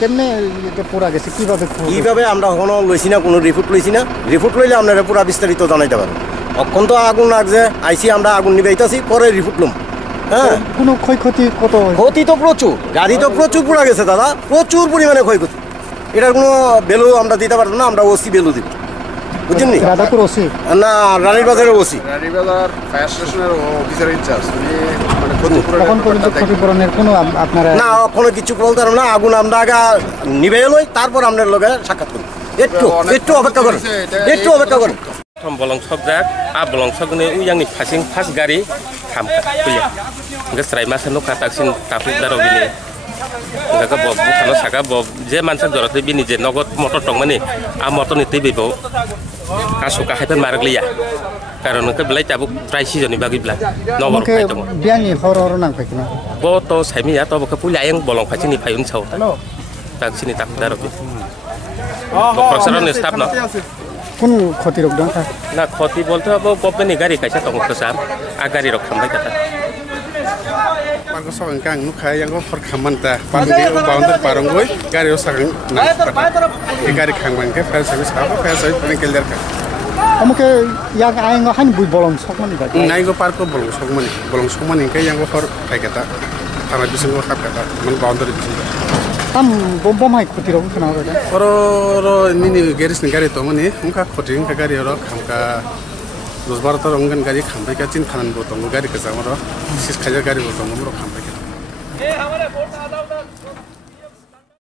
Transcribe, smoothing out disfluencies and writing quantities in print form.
কেমনে এটা পুরা গেছে কিভাবে আমরা এখনো লইছি না, কোনো রিপোর্ট লইছি না। রিপোর্ট লইলে আপনারা পুরা বিস্তারিত জানাইতে পারবো। অক্ষণ তো আগুন লাগছে, আইসি আমরা আগুন নিবাইতেছি, পরে রিপোর্ট লম। হ্যাঁ, কোনো ক্ষয়ক্ষতি কত? ক্ষতি তো প্রচুর, গাড়ি তো প্রচুর পুরা গেছে দাদা, প্রচুর পরিমাণে ক্ষয়ক্ষতি। এটার কোনো ভ্যালু আমরা দিতে পারবো না, আমরা ওসি ভ্যালু দিব, বুঝছেন নি? রাধাপুর ওসি না, রানীর বাজারের ওসি, রানীবাজার ফায়ার স্টেশনের অফিসার ইনচার্জ। তখন পর্যন্ত ক্ষতিপূরণের কোনো আপনারা না কোনো কিছু বলতে পারবো না। আগুন আমরা আগে নিভে লই, তারপর আপনার লগে সাক্ষাৎ করি। একটু অপেক্ষা করেন, একটু অপেক্ষা করেন। From Bolongsok dak, Bolongsok ni uyang ni passing pas gari kam kuya. Enggak serai masa nu kataksin tapi daro bini. Enggak ke bob kalau saka bob je mansa dorot bini je nogot motor tong mani. Motor ni tibe bo. Kasuka haitan marak liya. Karena ke belai cabuk trai season ni bagi belah. Nomor haitan. Biani horor nang pekina. Bo to sami ya to ke puya yang bolong passing ni payun sau. Tak sini tak daro bini. Profesor ni staff no. কোন ক্ষতির উদ্যোগ না ক্ষতি বলতে হবে government গাড়ি কাছে তখন সাম আর গাড়ি রক্ষামবাই কথা পারগো সঙ্গাং নুখায় yang hor khamanta parngge boundary parangoi gari osang na e gari khangmangke fire service ka fire service pengkelder ka আমাকে yang aing han bui bolong sokmani ba nai go parko bolong sokmani ke yang hor paikata thana bisingo khapkata man boundary bisingo tam bomai khutirok khana ba oro nini garage ni gari tomani ungka khoti ungka gari oro khamka rozbar tor ungkan gari khambai ka chin khanan bo tongo gari ka jamaro sis khaja gari bo tongo moro khambai ka